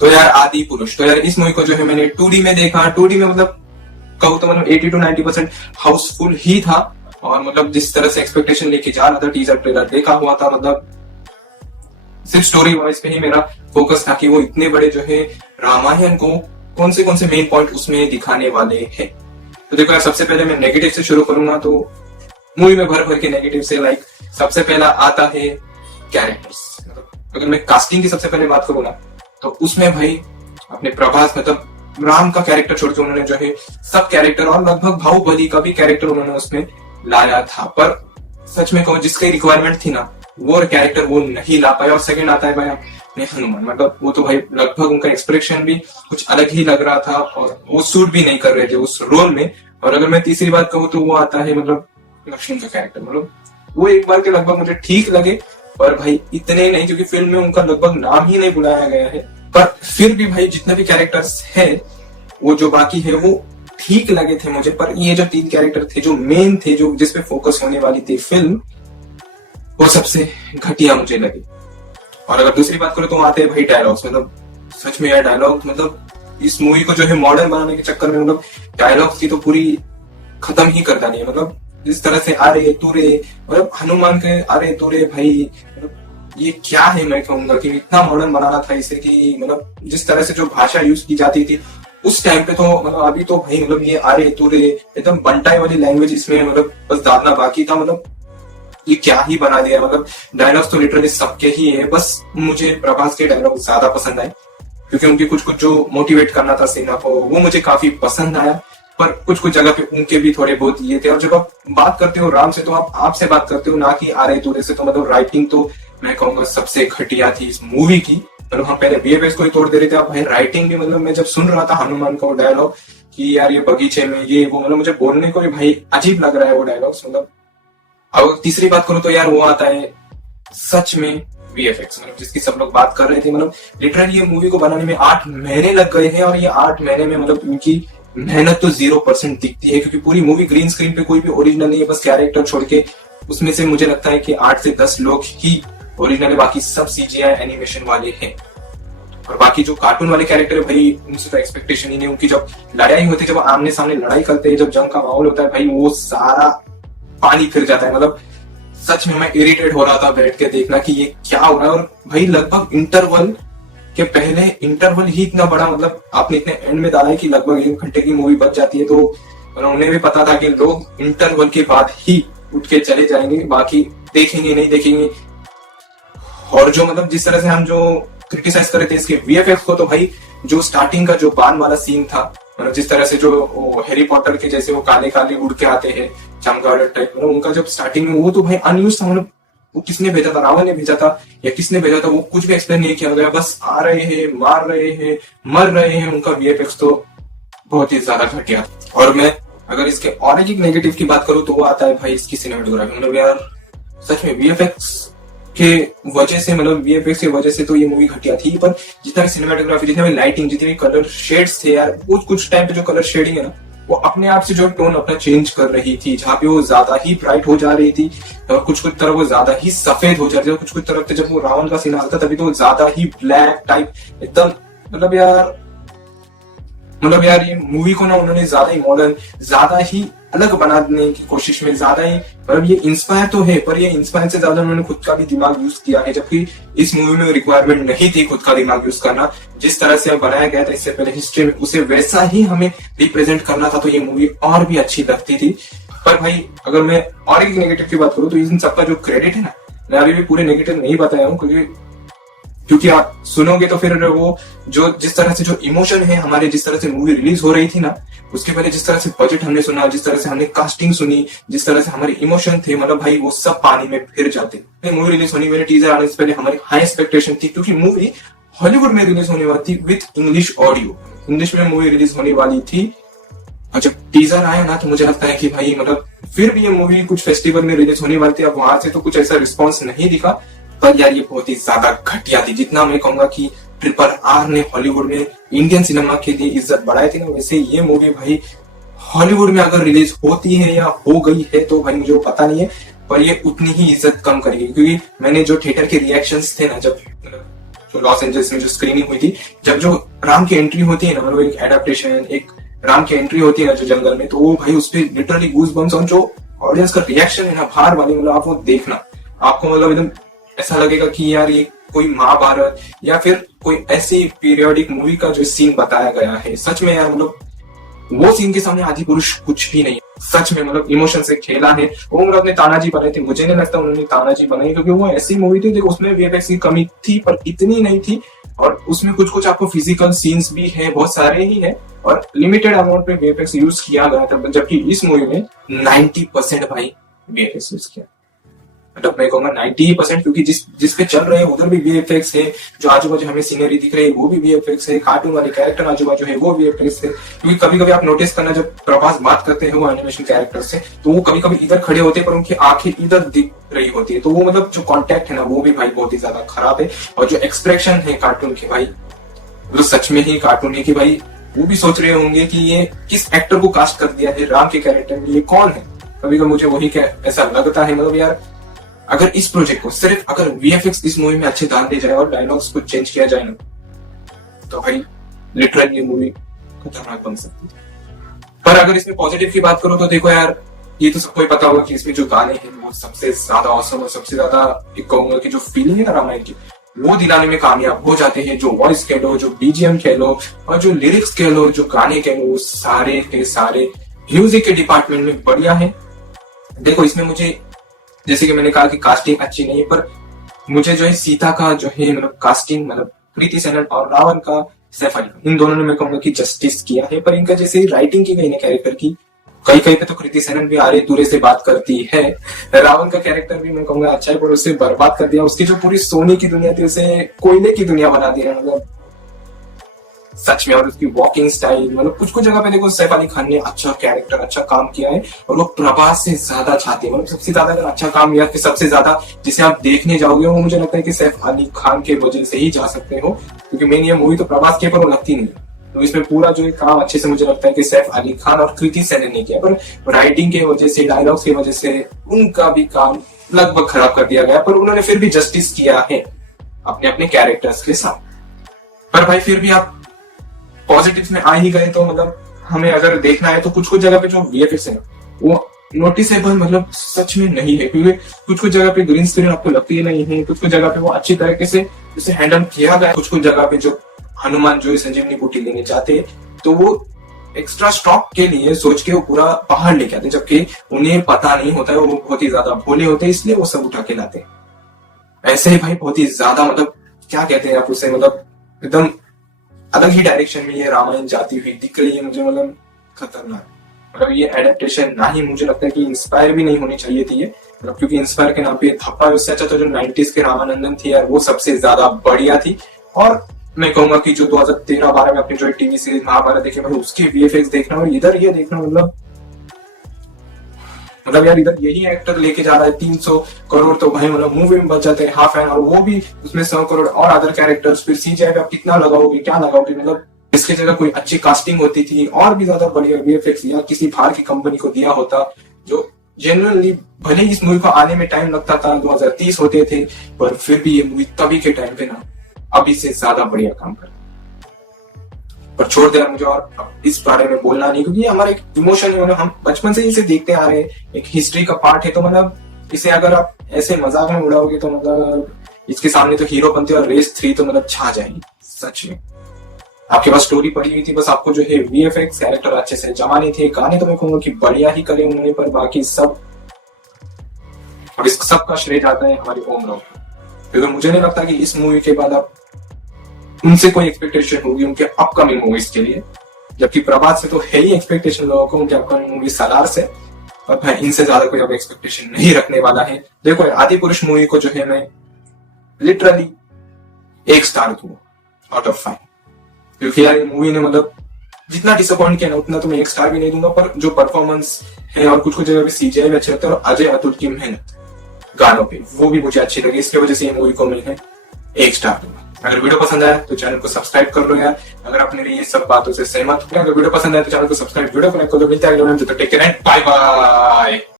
तो यार आदि पुरुष, तो यार इस मूवी को जो है मैंने 2D में देखा। 2D में मतलब कहूँ तो मतलब 80 to 90% हाउसफुल ही था, और मतलब जिस तरह से एक्सपेक्टेशन लेके जा रहा था, टीजर ट्रेलर देखा हुआ था, मतलब सिर्फ स्टोरी वाइज पे ही मेरा फोकस था कि वो इतने बड़े जो है रामायण को कौन से मेन पॉइंट उसमें दिखाने वाले हैं। तो देखो यार, सबसे पहले मैं नेगेटिव से शुरू करूंगा। तो मूवी में भर भर के नेगेटिव से लाइक सबसे पहला आता है कैरेक्टर्स। अगर मैं कास्टिंग की सबसे पहले बात करूँ ना, तो उसमें भाई अपने प्रभास मतलब राम का कैरेक्टर छोड़ के उन्होंने जो है सब कैरेक्टर और लगभग बाहुबली का भी कैरेक्टर उन्होंने उसमें लाया था, पर सच में कहूँ जिसकी रिक्वायरमेंट थी ना वो कैरेक्टर वो नहीं ला पाया। और सेकंड आता है भाई अपने हनुमान, मतलब वो तो भाई लगभग उनका एक्सप्रेशन भी कुछ अलग ही लग रहा था और वो सूट भी नहीं कर रहे थे उस रोल में। और अगर मैं तीसरी बात कहूँ तो वो आता है मतलब लक्ष्मण का कैरेक्टर, मतलब वो एक बार के लगभग मुझे ठीक लगे, पर भाई इतने नहीं, क्योंकि फिल्म में उनका लगभग नाम ही नहीं बुलाया गया है। पर फिर भी भाई जितने भी कैरेक्टर्स है वो जो बाकी है वो ठीक लगे थे मुझे, पर ये जो 3 कैरेक्टर थे जो मेन थे, जो जिसपे फोकस होने वाली थी फिल्म, वो सबसे घटिया मुझे लगी। और अगर दूसरी बात करें तो आते हैं भाई डायलॉग्स। मतलब सच में यार डायलॉग, मतलब इस मूवी को जो है मॉडर्न बनाने के चक्कर में मतलब डायलॉग्स की तो पूरी खत्म ही कर डाली है। मतलब जिस तरह से अरे तूरे, मतलब हनुमान के अरे तूरे भाई, मतलब ये क्या है, मैं कहूंगा कि इतना मॉडर्न बनाना था इसे कि मतलब जिस तरह से जो भाषा यूज की जाती थी उस टाइम पे, तो मतलब अभी तो भाई मतलब ये अरे तूरे एकदम बंटाई वाली लैंग्वेज इसमें मतलब बस दादना बाकी था। मतलब ये क्या ही बना दिया। मतलब डायलॉग्स तो लिटरली सबके ही है, बस मुझे प्रभास के डायलॉग ज्यादा पसंद आए क्योंकि उनके कुछ कुछ जो मोटिवेट करना था सेना को वो मुझे काफी पसंद आया। पर कुछ कुछ जगह पे उनके भी थोड़े बहुत ये थे। और जब आप बात करते हो राम से तो आप आपसे बात करते हो, ना कि आरे तूरे से। तो मतलब राइटिंग तो मैं कहूंगा सबसे घटिया थी इस मूवी की। मतलब हम पहले वीएफएक्स को ही तोड़ दे रहे थे, अब भाई राइटिंग भी, मतलब मैं जब सुन रहा था हनुमान का वो डायलॉग कि यार ये बगीचे में ये वो, मतलब मुझे बोलने को भी भाई अजीब लग रहा है वो डायलॉग। मतलब अब तीसरी बात करूं तो यार वो आता है सच में वीएफएक्स, मतलब जिसकी सब लोग बात कर रहे थे। मतलब लिटरली ये मूवी को बनाने में 8 महीने लग गए हैं, और ये 8 महीने में मतलब इनकी मेहनत तो 0% दिखती है, क्योंकि पूरी मूवी ग्रीन स्क्रीन पे कोई भी ओरिजिनल नहीं है, बस कैरेक्टर छोड़ के उसमें से मुझे लगता है कि 8 से 10 लोग ही ओरिजिनल है, बाकी सब सीजीआई एनिमेशन वाले हैं। और बाकी जो कार्टून वाले कैरेक्टर है भाई उनसे तो एक्सपेक्टेशन ही नहीं। उनकी जब लड़ाई होती है, जब आमने सामने लड़ाई करते हैं, जब जंग का माहौल होता है भाई, वो सारा पानी फिर जाता है। मतलब सच में मैं इरिटेट हो रहा था बैठ के देखना कि ये क्या हो रहा है। और भाई लगभग इंटरवल के पहले इंटरवल ही इतना बड़ा, मतलब आपने इतने एंड में डाला है कि लगभग 1 घंटे की मूवी बच जाती है। तो उन्हें भी पता था कि लोग इंटरवल के बाद ही उठ के चले जाएंगे, बाकी देखेंगे नहीं देखेंगे। और जो मतलब जिस तरह से हम जो क्रिटिसाइज कर रहे थे इसके वीएफएक्स को, तो भाई जो स्टार्टिंग का जो बाण वाला सीन था, मतलब जिस तरह से जो हैरी पॉटर के जैसे वो काले काले उड़ के आते हैं चमगादड़ टाइप, मतलब उनका जब स्टार्टिंग में वो तो भाई अनयूज था। मतलब वो किसने भेजा था, रावण ने भेजा था या किसने भेजा था, वो कुछ भी एक्सप्लेन नहीं किया गया। बस आ रहे हैं, मार रहे हैं, मर रहे हैं। उनका वीएफएक्स तो बहुत ही ज्यादा घटिया। और मैं अगर इसके और एक नेगेटिव की बात करूं तो वो आता है भाई इसकी सिनेमेटोग्राफी। मतलब यार सच में वीएफएक्स के वजह से, मतलब वीएफएक्स की वजह से तो ये मूवी घटिया थी, पर जितना भी सिनेमेटोग्राफी, जितने भी लाइटिंग, जितने भी कलर शेड्स थे यार, कुछ टाइम पे जो कलर शेडिंग है ना वो अपने आप से जो टोन अपना चेंज कर रही थी। जहाँ पे वो ज्यादा ही ब्राइट हो जा रही थी और कुछ तरफ वो ज्यादा ही सफेद हो जा रही थी, कुछ तरफ जब वो रावण का सीन आता था तभी तो ज्यादा ही ब्लैक टाइप एकदम। मतलब यार ये मूवी को ना उन्होंने ज्यादा ही मॉडर्न, ज्यादा ही अलग बनाने की कोशिश में, ज्यादा ही मतलब ये इंस्पायर तो है, पर ये इंस्पायर से ज्यादा उन्होंने खुद का भी दिमाग यूज किया है, जबकि इस मूवी में रिक्वायरमेंट नहीं थी खुद का दिमाग यूज करना। जिस तरह से बनाया गया था इससे पहले हिस्ट्री में, उसे वैसा ही हमें रिप्रेजेंट करना था, तो ये मूवी और भी अच्छी लगती थी। पर भाई अगर मैं और एक नेगेटिव की बात करूँ तो इन सबका जो क्रेडिट है ना, मैं अभी भी पूरे नेगेटिव नहीं बताया हूँ, क्योंकि आप सुनोगे तो फिर वो जो जिस तरह से जो इमोशन है हमारे, जिस तरह से मूवी रिलीज हो रही थी ना उसके पहले, जिस तरह से बजट हमने सुना, जिस तरह से हमने कास्टिंग सुनी, जिस तरह से हमारे इमोशन थे, मतलब भाई वो सब पानी में फिर जाते। मूवी रिलीज होनी, मेरे टीजर आने से पहले हमारी हाई एक्सपेक्टेशन थी, क्योंकि मूवी हॉलीवुड में रिलीज होने वाली थी विथ इंग्लिश ऑडियो, इंग्लिश में मूवी रिलीज होने वाली थी। और जब टीजर आया ना तो मुझे लगता है कि भाई मतलब फिर भी ये मूवी कुछ फेस्टिवल में रिलीज होने वाली थी। अब वहां से तो कुछ ऐसा रिस्पॉन्स नहीं दिखा, पर यार ये बहुत ही ज्यादा घटिया थी। जितना मैं कहूंगा कि RRR ने हॉलीवुड में इंडियन सिनेमा के लिए इज्जत बढ़ाई थी ना, वैसे ये मूवी भाई हॉलीवुड में अगर रिलीज होती है या हो गई है तो भाई मुझे पता नहीं है, पर ये उतनी ही इज्जत कम करेगी। क्योंकि मैंने जो थिएटर के रिएक्शंस थे ना, जब जो लॉस एंजल्स में जो स्क्रीनिंग हुई थी, जब जो राम की एंट्री होती है ना, मतलब एक एडेप्टेशन, एक राम की एंट्री होती है ना जो जंगल में, तो वो भाई उस पर लिटरली गूज बम्स, और जो ऑडियंस का रिएक्शन है ना बाहर वाली, मतलब आप वो देखना, आपको मतलब एकदम ऐसा लगेगा कि यार ये कोई महाभारत या फिर कोई ऐसी पीरियोडिक मूवी का जो सीन बताया गया है। सच में यार मतलब वो सीन के सामने आदि पुरुष कुछ भी नहीं है। सच में मतलब इमोशन से खेला है वो। मतलब अपने तानाजी बनाए थे, मुझे नहीं लगता उन्होंने तानाजी बनाई, क्योंकि वो ऐसी मूवी थी, देखो उसमें वीएफएक्स की कमी थी पर इतनी नहीं थी, और उसमें कुछ कुछ आपको फिजिकल सीन्स भी है, बहुत सारे ही है, और लिमिटेड अमाउंट पे वीएफएक्स यूज किया गया था, जबकि इस मूवी में 90% भाई वीएफएक्स यूज किया। मतलब मैं कहूंगा 90%, क्योंकि जिस पे चल रहे हैं उधर भी वीएफएक्स है, जो आजू बाजू हमें सीनरी दिख रही है वो भी वीएफएक्स है, कार्टून वाले कैरेक्टर आजू बाजू है वो वीएफएक्स है। क्योंकि कभी कभी आप नोटिस करना, जब प्रभास बात करते हैं वो एनिमेशन कैरेक्टर से, तो वो कभी कभी इधर खड़े होते हैं पर उनकी आंखें इधर दिख रही होती है, तो वो मतलब जो कॉन्टेक्ट है ना वो भी भाई बहुत ही ज्यादा खराब है। और जो एक्सप्रेशन है कार्टून के भाई, वो सच में ही कार्टून है कि भाई वो भी सोच रहे होंगे कि ये किस एक्टर को कास्ट कर दिया है राम के कैरेक्टर में, ये कौन है। कभी कभी मुझे वही ऐसा लगता है, मतलब यार अगर इस प्रोजेक्ट को सिर्फ अगर वीएफएक्स इस मूवी में अच्छे डाल दिए जाए और डायलॉग्स को चेंज किया जाए ना, तो भाई लिटरली ये मूवी खतरनाक बन सकती है। पर अगर इसमें पॉजिटिव की बात करो तो देखो यार, ये तो सबको ही पता होगा कि इसमें जो गाने हैं वो सबसे ज्यादा औसम और सबसे ज्यादा एक कहूंगा कि जो फीलिंग है ना रामायण की, वो दिलाने में कामयाब हो जाते हैं। जो वॉइस कह लो, जो बीजीएम कह लो, और जो लिरिक्स कह लो, जो गाने कह लो, वो सारे के सारे म्यूजिक के डिपार्टमेंट में बढ़िया है। देखो इसमें मुझे, जैसे कि मैंने कहा कि कास्टिंग अच्छी नहीं है, पर मुझे जो है सीता का जो है मतलब कास्टिंग, मतलब कृति सेनन और रावण का सैफ अली खान, इन दोनों ने मैं कहूंगा कि जस्टिस किया है। पर इनका जैसे राइटिंग की गई ना कैरेक्टर की, कई कहीं पे तो कृति सेनन भी आरे दूरे से बात करती है। रावण का कैरेक्टर भी मैं कहूंगा अच्छा है, पर उससे बर्बाद कर दिया। उसकी जो पूरी सोने की दुनिया थी उसे कोयले की दुनिया बना दिया, मतलब सच में। और उसकी वॉकिंग स्टाइल, मतलब कुछ कुछ जगह पे देखो सैफ अली खान ने अच्छा कैरेक्टर, अच्छा काम किया है, और वो प्रभास से ज्यादा चाहते हैं। मतलब सबसे ज्यादा अगर अच्छा काम या फिर सबसे ज्यादा जिसे आप देखने जाओगे वो मुझे लगता है कि सैफ अली खान के वजह से ही जा सकते हो, क्योंकि मेन ये मूवी तो प्रभास के पर वो लगती नहीं। तो इसमें पूरा जो काम अच्छे से मुझे लगता है कि सैफ अली खान और कृति सेनन ने किया, पर राइटिंग की वजह से, डायलॉग्स की वजह से उनका भी काम लगभग खराब कर दिया गया। पर उन्होंने फिर भी जस्टिस किया है अपने अपने कैरेक्टर्स के साथ। पर भाई फिर भी आप पॉजिटिव में आ ही गए, तो मतलब हमें अगर देखना है तो कुछ कुछ जगह पे जो वीएफएक्स है वो नोटिसेबल मतलब सच में नहीं है, क्योंकि कुछ कुछ जगह पे ग्रीन स्क्रीन आपको लगती है नहीं है, कुछ कुछ जगह पे वो अच्छी तरीके से उसे हैंडल किया गया। कुछ कुछ जगह पे जो हनुमान जो संजीवनी बूटी लेने जाते हैं तो वो एक्स्ट्रा स्टॉक के लिए सोच के वो पूरा पहाड़ लेके आते, जबकि उन्हें पता नहीं होता है, वो बहुत ही ज्यादा भोले होते हैं, इसलिए वो सब उठा के लाते। ऐसे ही भाई बहुत ही ज्यादा मतलब क्या कहते हैं आप उसे, मतलब एकदम अलग ही डायरेक्शन में ये रामायण जाती हुई दिख रही है मुझे, मतलब खतरनाक। मतलब ये एडेप्टेशन ना ही मुझे लगता है कि इंस्पायर भी नहीं होनी चाहिए थी ये, मतलब क्योंकि इंस्पायर के नाम पे थप्पा, उससे अच्छा तो जो 90s के रामानंदन थी यार वो सबसे ज्यादा बढ़िया थी। और मैं कहूंगा कि जो 2013-12 में अपनी जो टीवी सीरीज महाभारत देखे, मतलब उसके वीएफएक्स देखना और इधर ये देखना, मतलब यार इधर यही एक्टर लेके जा रहा है 300 करोड़, तो भाई मतलब मूवी में बच जाते हैं हाफ एन, और वो भी उसमें 100 करोड़ और अदर कैरेक्टर्स, फिर सीजीआई पे आप कितना लगाओगे, क्या लगाओगे। मतलब इसकी जगह कोई अच्छी कास्टिंग होती थी और भी ज्यादा बढ़िया वीएफएक्स या किसी बाहर की कंपनी को दिया होता, जो जनरली भले ही इस मूवी को आने में टाइम लगता था, 2030 होते थे, पर फिर भी ये मूवी तभी के टाइम पे ना अभी से ज्यादा बढ़िया काम कर। पर छोड़ दे मुझे और इस बारे में बोलना नहीं, क्योंकि हमारा एक इमोशन है, मतलब हम बचपन से इसे देखते आ रहे हैं, एक हिस्ट्री का पार्ट है। तो मतलब इसे अगर आप ऐसे मजाक में उड़ाओगे तो मतलब इसके सामने तो हीरोपंती और रेस 3 तो मतलब छा जाएगी सच में। आपके पास स्टोरी पड़ी हुई थी, बस आपको जो है वीएफएक्स कैरेक्टर अच्छे से जमाने थे, गाने तो मैं कहूंगा कि बढ़िया ही करे उन्होंने, पर बाकी सब, और इस सब का श्रेय जाता है हमारे ओम राव, क्योंकि मुझे नहीं लगता कि इस मूवी के बाद आप उनसे कोई एक्सपेक्टेशन होगी उनके अपकमिंग मूवीज के लिए, जबकि प्रभास से तो है ही एक्सपेक्टेशन लोगों को उनके अपकमिंग मूवी सालार से, और भाई इनसे ज्यादा कोई अब एक्सपेक्टेशन नहीं रखने वाला है। देखो आदि पुरुष मूवी को जो है मैं लिटरली 1 स्टार दूंगा आउट ऑफ 5, क्योंकि यार मूवी ने मतलब जितना डिसअपॉइंट किया ना उतना तो मैं 1 स्टार भी नहीं दूंगा, पर जो परफॉर्मेंस है और कुछ कुछ जगह पे सीजीआई भी अच्छे लगता है, और अजय अतुल की मेहनत गानों पे वो भी मुझे अच्छी लगी, इसकी वजह से ये मूवी को मैं 1 स्टार दूंगा। अगर वीडियो पसंद आया तो चैनल को सब्सक्राइब कर लो यार, अगर आपने ये सब बातों से सहमत हो। अगर वीडियो पसंद आया तो चैनल को सब्सक्राइब, वीडियो को लाइक कर दो। मिलते हैं अगले वीडियो में, तो take care and bye bye.